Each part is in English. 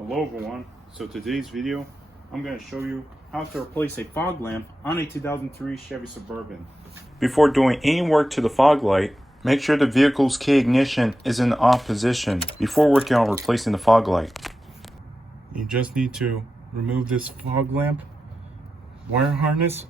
Hello everyone, so today's video I'm going to show you how to replace a fog lamp on a 2003 Chevy Suburban. Before doing any work to the fog light, make sure the vehicle's key ignition is in the off position before working on replacing the fog light. You just need to remove this fog lamp wire harness.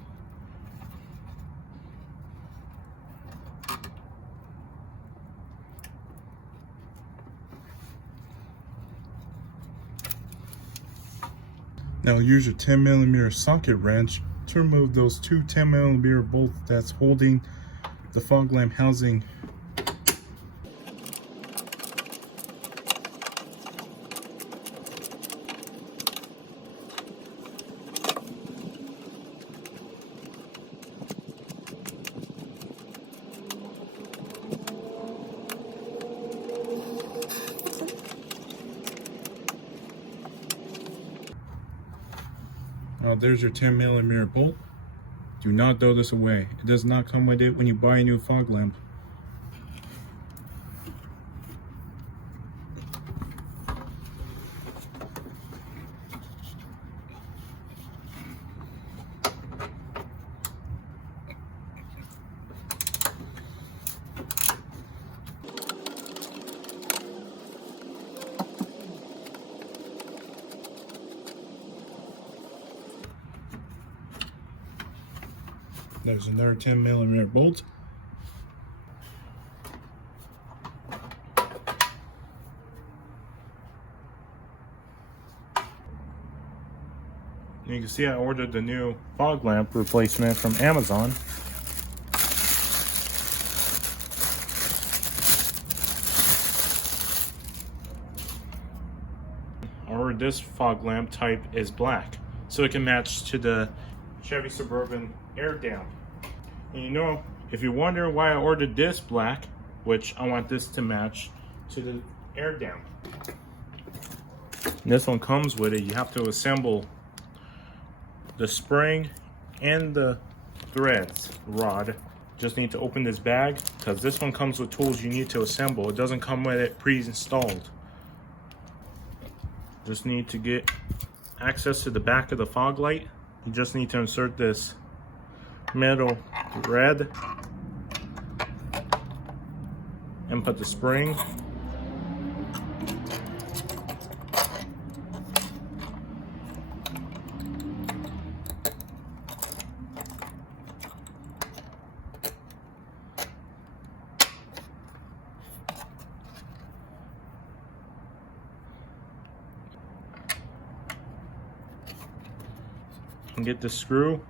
Now use your 10mm socket wrench to remove those two 10mm bolts that's holding the fog lamp housing. Now there's your 10mm bolt. Do not throw this away. It does not come with it when you buy a new fog lamp. There's another 10mm bolt. You can see I ordered the new fog lamp replacement from Amazon. I ordered this fog lamp type is black, so it can match to the Chevy Suburban air damp. And you know, if you wonder why I ordered this black, which I want this to match to the air damp. This one comes with it. You have to assemble the spring and the threads rod. Just need to open this bag because this one comes with tools you need to assemble. It doesn't come with it pre-installed. Just need to get access to the back of the fog light. You just need to insert this metal thread and put the spring. And get the screw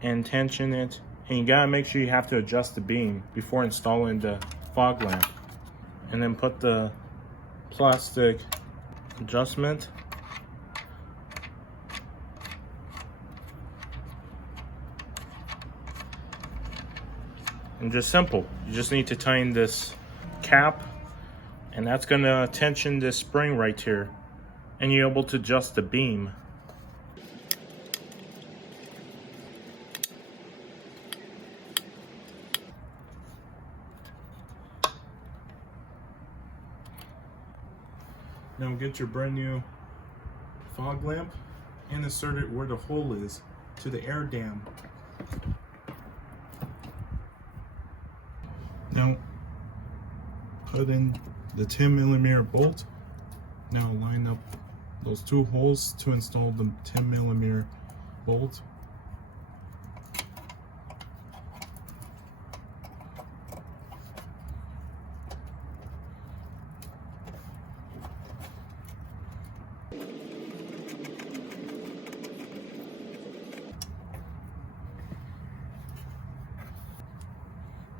and tension it, and you gotta make sure you have to adjust the beam before installing the fog lamp, and then put the plastic adjustment and just simple. You just need to tighten this cap, and that's gonna tension this spring right here, and you're able to adjust the beam. Now get your brand new fog lamp and insert it where the hole is to the air dam. Now put in the 10mm bolt. Now line up those two holes to install the 10mm bolt.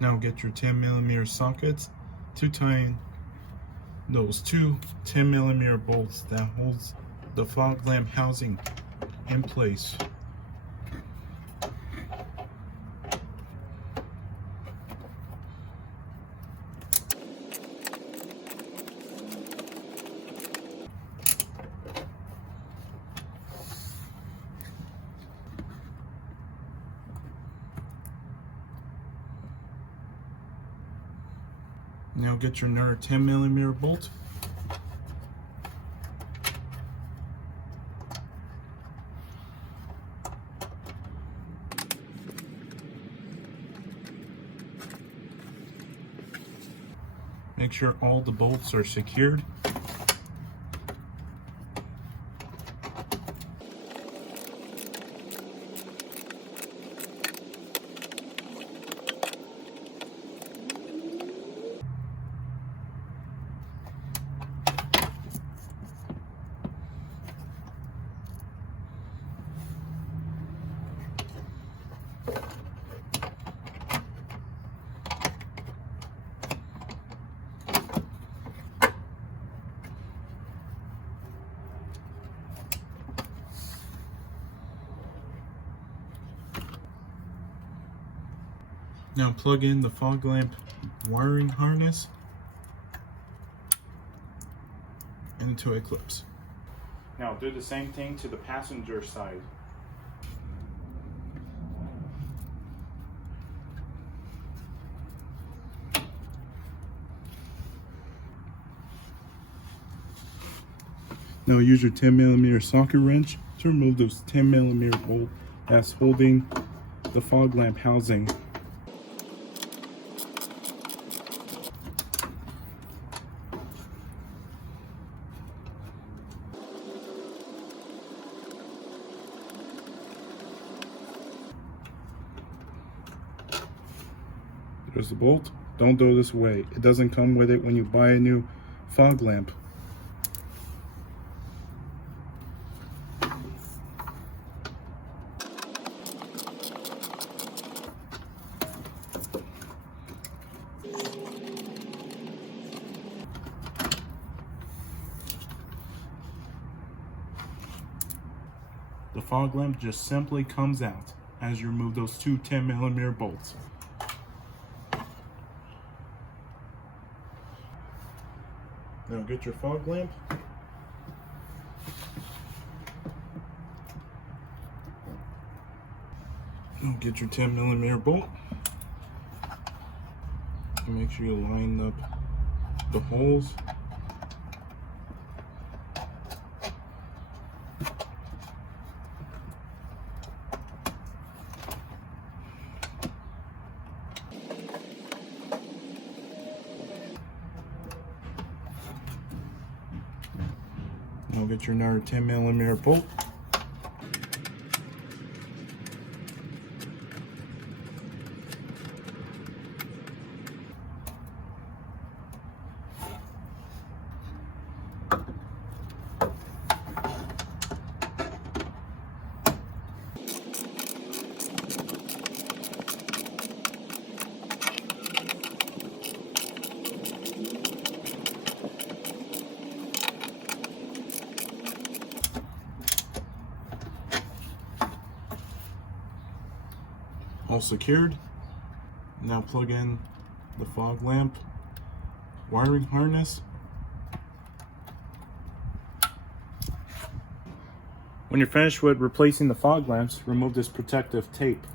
Now get your 10mm sockets to tighten those two 10mm bolts that holds the fog lamp housing in place. Now get your another 10mm bolt. Make sure all the bolts are secured. Now plug in the fog lamp wiring harness into a clips. Now do the same thing to the passenger side. Now use your 10mm socket wrench to remove those 10mm bolt that's holding the fog lamp housing. There's the bolt. Don't throw this away. It doesn't come with it when you buy a new fog lamp. The fog lamp just simply comes out as you remove those two 10mm bolts. Now get your fog lamp. Now get your 10mm bolt. And make sure you line up the holes. Now get your another 10mm bolt. All secured. Now plug in the fog lamp wiring harness. When you're finished with replacing the fog lamps, remove this protective tape.